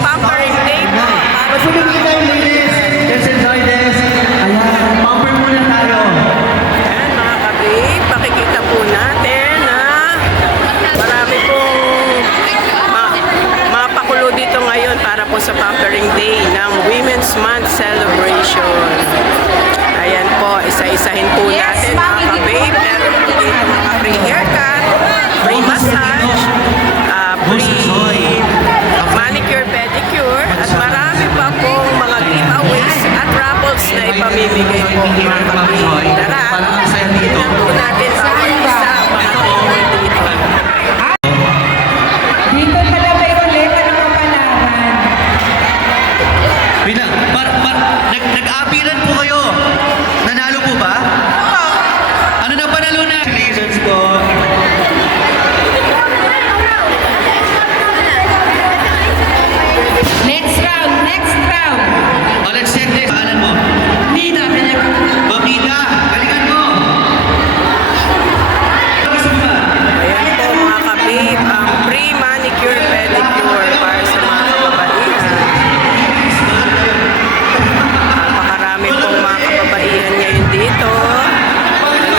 pampering day po. Let's enjoy this. Ayan, pamper muna tayo. Ayan mga kabib, makikita po natin na marami pong mapakulo dito ngayon para po sa pampering day ng Women's Month celebration. Ayan po, isa-isahin po natin mga kabib. Meron po dito mga free haircut, free massage, free manicure, pedicure, at marami pa pong mga giveaways at raffles na ipamimigay po mga kabib. Tara, tingnan po natin bawat isa ang mga table dito. Dito pala may ruleta ng kapalaran. Wait lang, nag-apiran po kayo. Nanalo po ba? Ano na panalo na? Congratulations po. Next round, next round. Oh, let's check this. Paalan mo? Nina, kanya ka. Bamita, balikan mo. Gusto mo ba? Ayan po mga kabib, ang free manicure, pedicure para sa mga kababaihan. Napakarami pong mga kababaihan ngayon dito.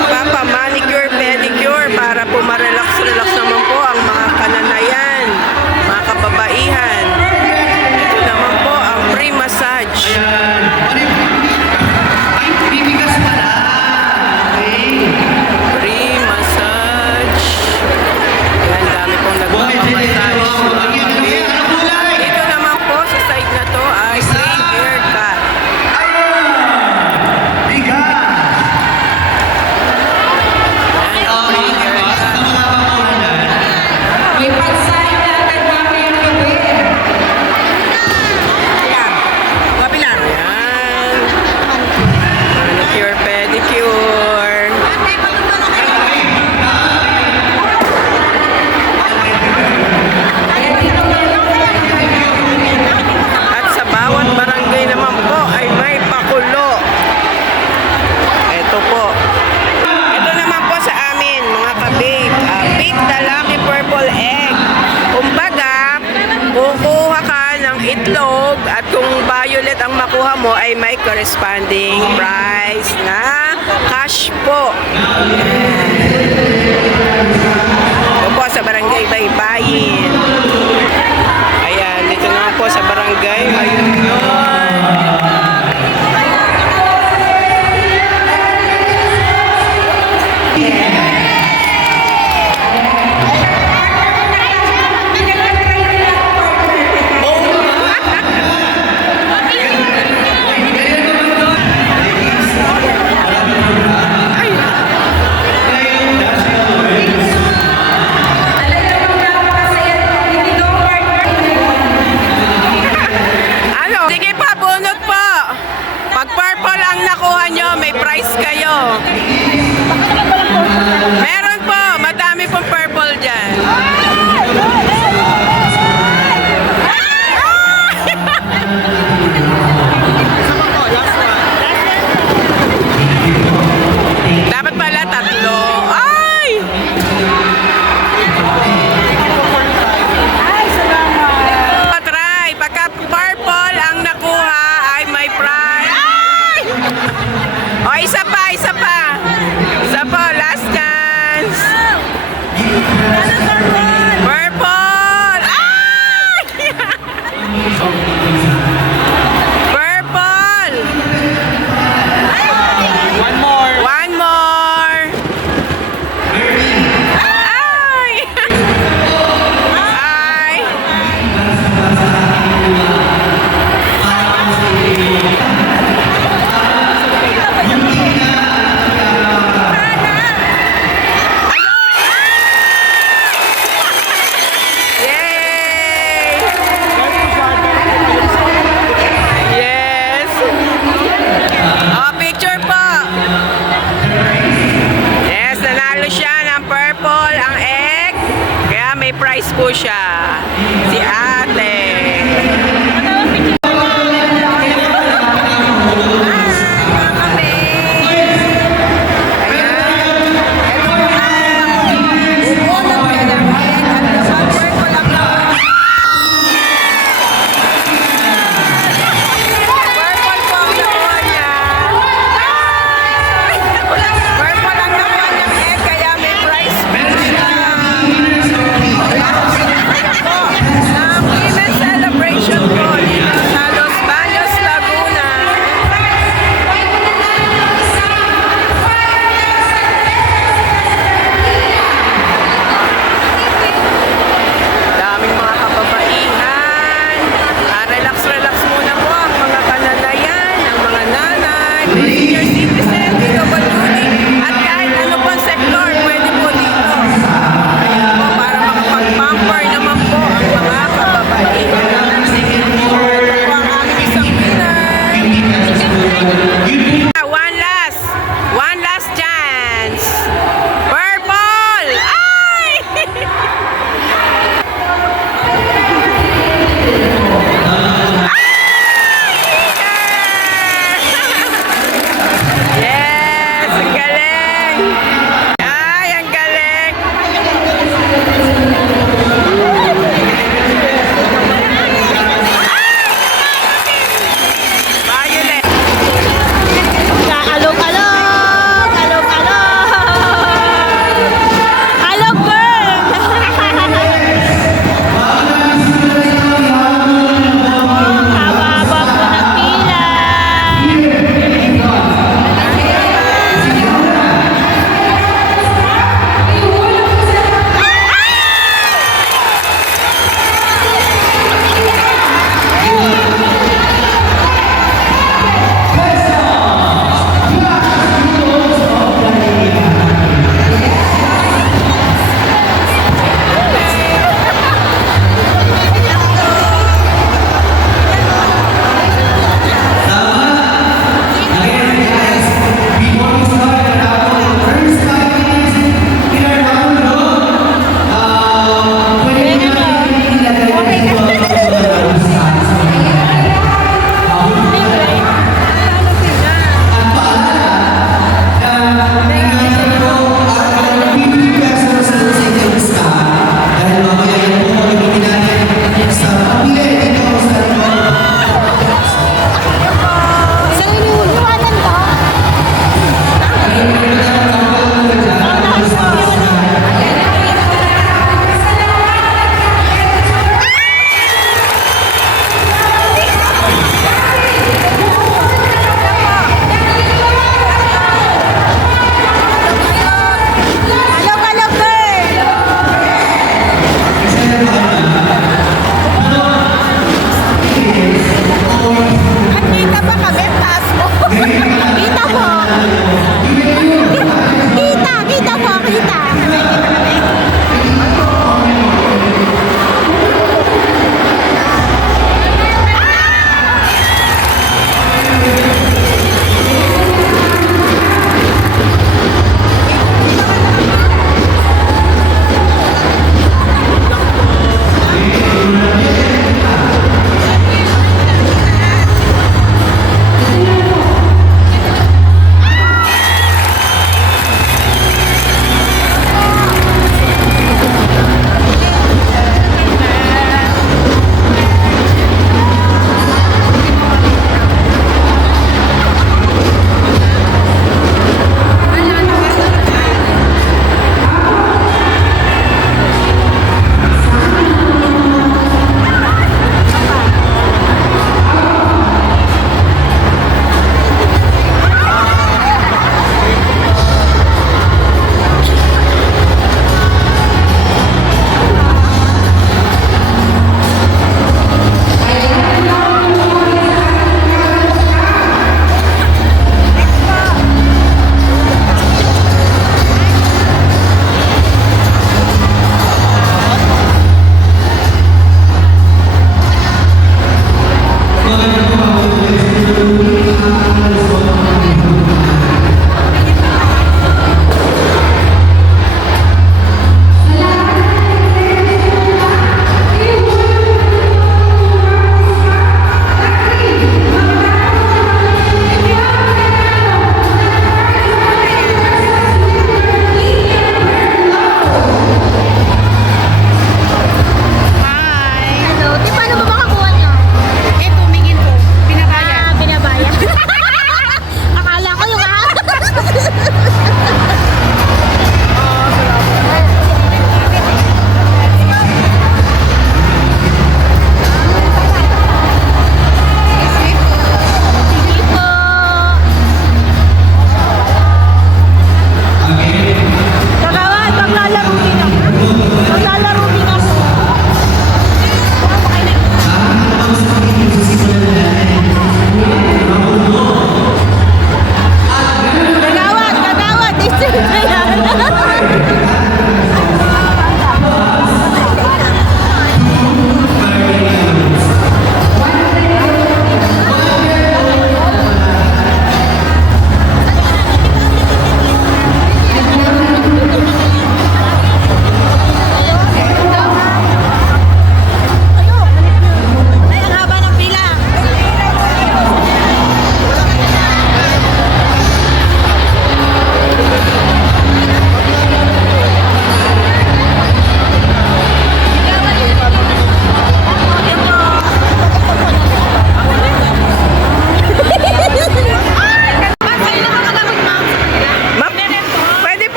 Nagpapa-manicure, pedicure para po ma-relax-relax naman po ang mga kananayan, mga kababaihan. Ito naman po ang free massage. Ayan. Ay, bibigas pala. Okay. Free massage. Ayan, dami pong nagpapamassage. Dito naman po sa side na to ay free haircut. Bigas. Ayan, ang free haircut. May pansay na agad mamayang gabi. Ayan. Manicure, pedicure. At sa bawat barangay naman po ay may pakulo. Ito po. Ito naman po sa amin, mga kabig. Pick the lucky purple egg. Kumbaga, kukuha ka ng itlog at kung violet ang makuha mo ay may corresponding prize na cash po. Ito po sa barangay Baybayin. Ayan, dito naman po sa barangay. Ayun yun. Ano? Sige pa, bunot po. Pag purple ang nakuha nyo, may prize kayo. Meron po, madami pong purple dyan. Dapat pala tatlo. Ay! Try. Pagka purple ang nakuha ay may prize. Ay! O, isa pa, isa pa. Isa pa, last chance. Purple! Ay! Purple! One more. One more. Ay! Ay! Yay! Yes! Oh, picture po! Yes, nanalo siya ng purple ang egg. Kaya may prize po siya. Si ate. Ayan.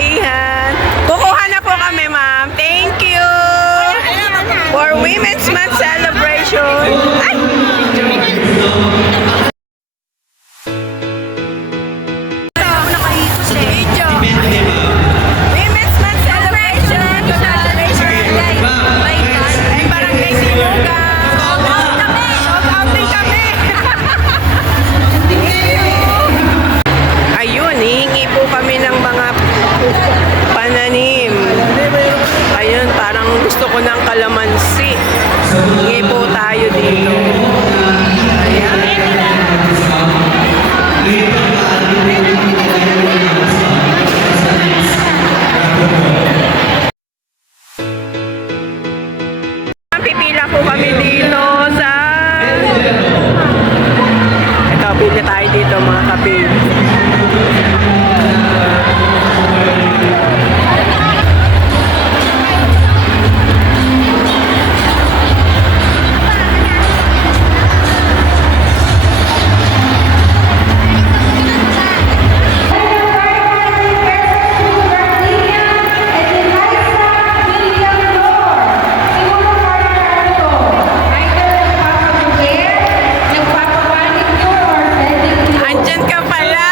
Kaihan. Kukuha na po kami, ma'am. Thank you for Women's Month celebration. Ay! Video. Women's Month celebration. Congratulations. Ay, barangay Sinugan. Shout out din kami. Ayun, hihingi po kami ng mga pananim. Ayun, parang gusto ko ng kalamansi. Hingi po tayo dito. Ayan. Pipila po kami dito sa... Ito, pili tayo dito mga kapil. Andyan ka pala!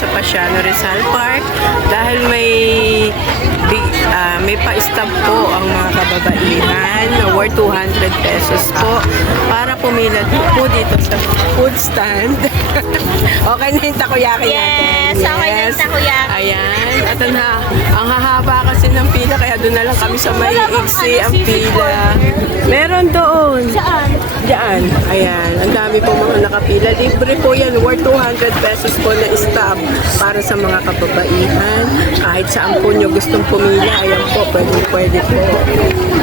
sa Pasiano Rizal Park dahil may pa-stop po ang mga kababaihan na worth 200 pesos po para pumila po dito sa food stand. Okay na yung takoyaki natin. Yes, okay na yung takoyaki. Ayan. At ang hahaba kasi ng pila kaya doon na lang kami sa may iksi ang pila. Meron doon. Saan? Diyan. Ayan. Ang dami po mga nakapila. Libre po yan. Worth 200 pesos po na stop para sa mga kababaihan. Kahit saan po nyo gustong pumila. Ayan po. Pwede po. Ayan.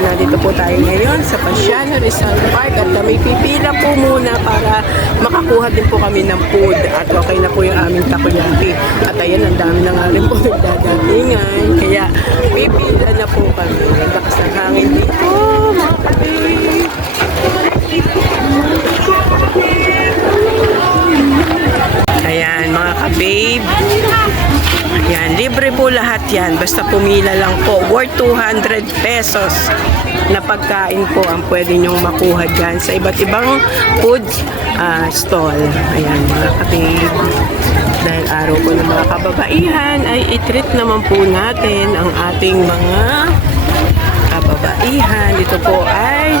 Nandito po tayo ngayon sa Pasiano Rizal Park at kami pipila po muna para makakuha din po kami ng food at okay na po yung aming takoyaki. At ayan, ang dami na nga rin po nagdadatingan. Kaya pipila na po kami. Ang lakas ng hangin dito, mga kapatid. Ayan, mga ka-babe. Ayan, libre po lahat yan. Basta pumila lang po. Worth 200 pesos na pagkain po ang pwede nyong makuha dyan sa iba't ibang food stall. Ayan, mga ka-babe. Dahil araw po ng mga kababaihan ay i-treat naman po natin ang ating mga kababaihan. Dito po ay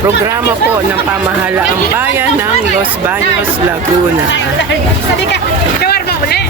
programa po ng pamahalaang bayan ng Los Baños, Laguna. Sabi ka, kawar mo uli.